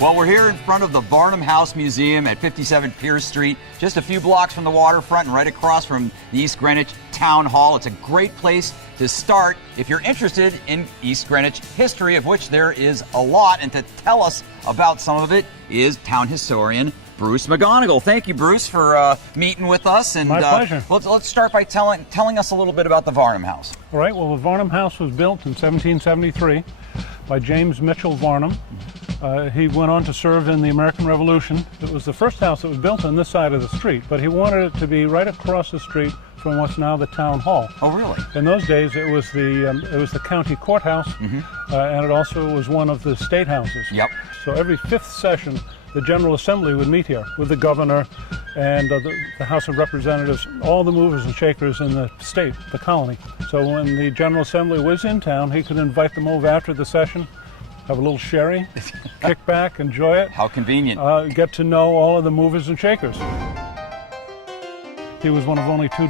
Well, we're here in front of the Varnum House Museum at 57 Pierce Street, just a few blocks from the waterfront and right across from the East Greenwich Town Hall. It's a great place to start if you're interested in East Greenwich history, of which there is a lot. And to tell us about some of it is town historian Bruce McGonigal. Thank you, Bruce, for meeting with us. And my pleasure. Let's start by telling us a little bit about the Varnum House. All right. Well, the Varnum House was built in 1773 by James Mitchell Varnum. He went on to serve in the American Revolution. It was the first house that was built on this side of the street, but he wanted it to be right across the street from what's now the town hall. Oh, really? In those days, it was the county courthouse, and it also was one of the state houses. Yep. So every fifth session, the General Assembly would meet here with the governor and the House of Representatives, all the movers and shakers in the state, the colony. So when the General Assembly was in town, he could invite them over after the session, have a little sherry, kick back, enjoy it. How convenient. Get to know all of the movers and shakers. He was one of only two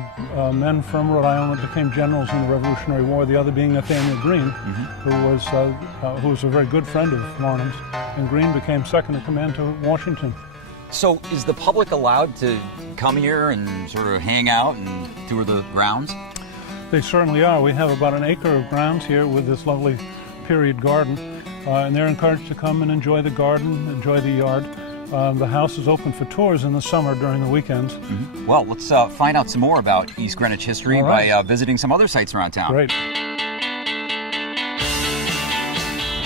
men from Rhode Island that became generals in the Revolutionary War, the other being Nathaniel Greene, who was a very good friend of Varnum's, and Greene became second in command to Washington. So is the public allowed to come here and sort of hang out and tour the grounds? They certainly are. We have about an acre of grounds here with this lovely period garden, and they're encouraged to come and enjoy the garden, enjoy the yard. The house is open for tours in the summer during the weekends. Well, let's find out some more about East Greenwich history by visiting some other sites around town. Great.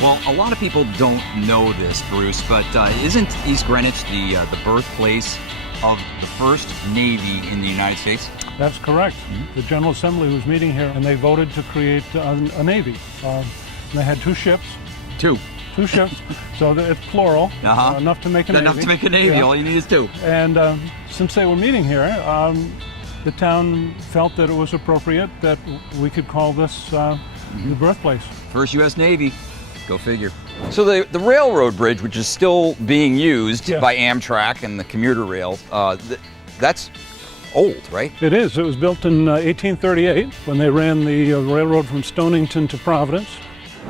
Well, a lot of people don't know this, Bruce, but isn't East Greenwich the birthplace of the first Navy in the United States? That's correct. The General Assembly was meeting here, and they voted to create a Navy. They had two ships. Two ships, so it's plural, enough to make a Navy. Enough to make a Navy, all you need is two. And since they were meeting here, the town felt that it was appropriate that we could call this the birthplace. First U.S. Navy, go figure. So the railroad bridge, which is still being used by Amtrak and the commuter rails, that's old, right? It is. It was built in 1838 when they ran the railroad from Stonington to Providence.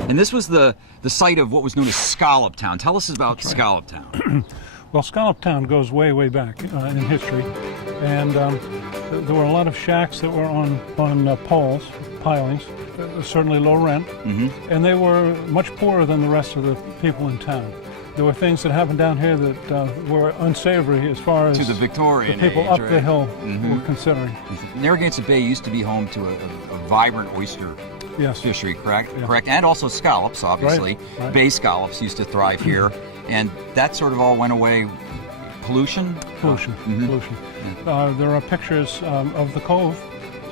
And this was the site of what was known as Scallop Town. Tell us about Scallop Town. Well, Scallop Town goes way, way back in history. And there were a lot of shacks that were on poles, pilings, certainly low rent. And they were much poorer than the rest of the people in town. There were things that happened down here that were unsavory as far as to the Victorian the people age, up right? the hill were considering. Narragansett Bay used to be home to a vibrant oyster fishery, correct? Yeah. Correct, and also scallops, obviously. Right. Bay scallops used to thrive here, and that sort of all went away. Pollution? Pollution. There are pictures of the cove,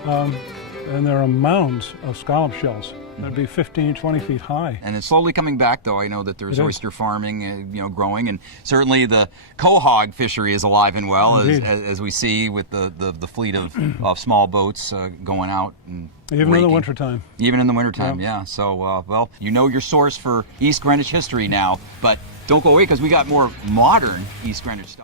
and there are mounds of scallop shells. That'd be 15, 20 feet high. And it's slowly coming back, though. I know that there's oyster farming, growing, and certainly the quahog fishery is alive and well, as we see with the fleet of small boats going out and even in the wintertime. Even in the wintertime, yeah. So, well, you know your source for East Greenwich history now, but don't go away because we got more modern East Greenwich stuff.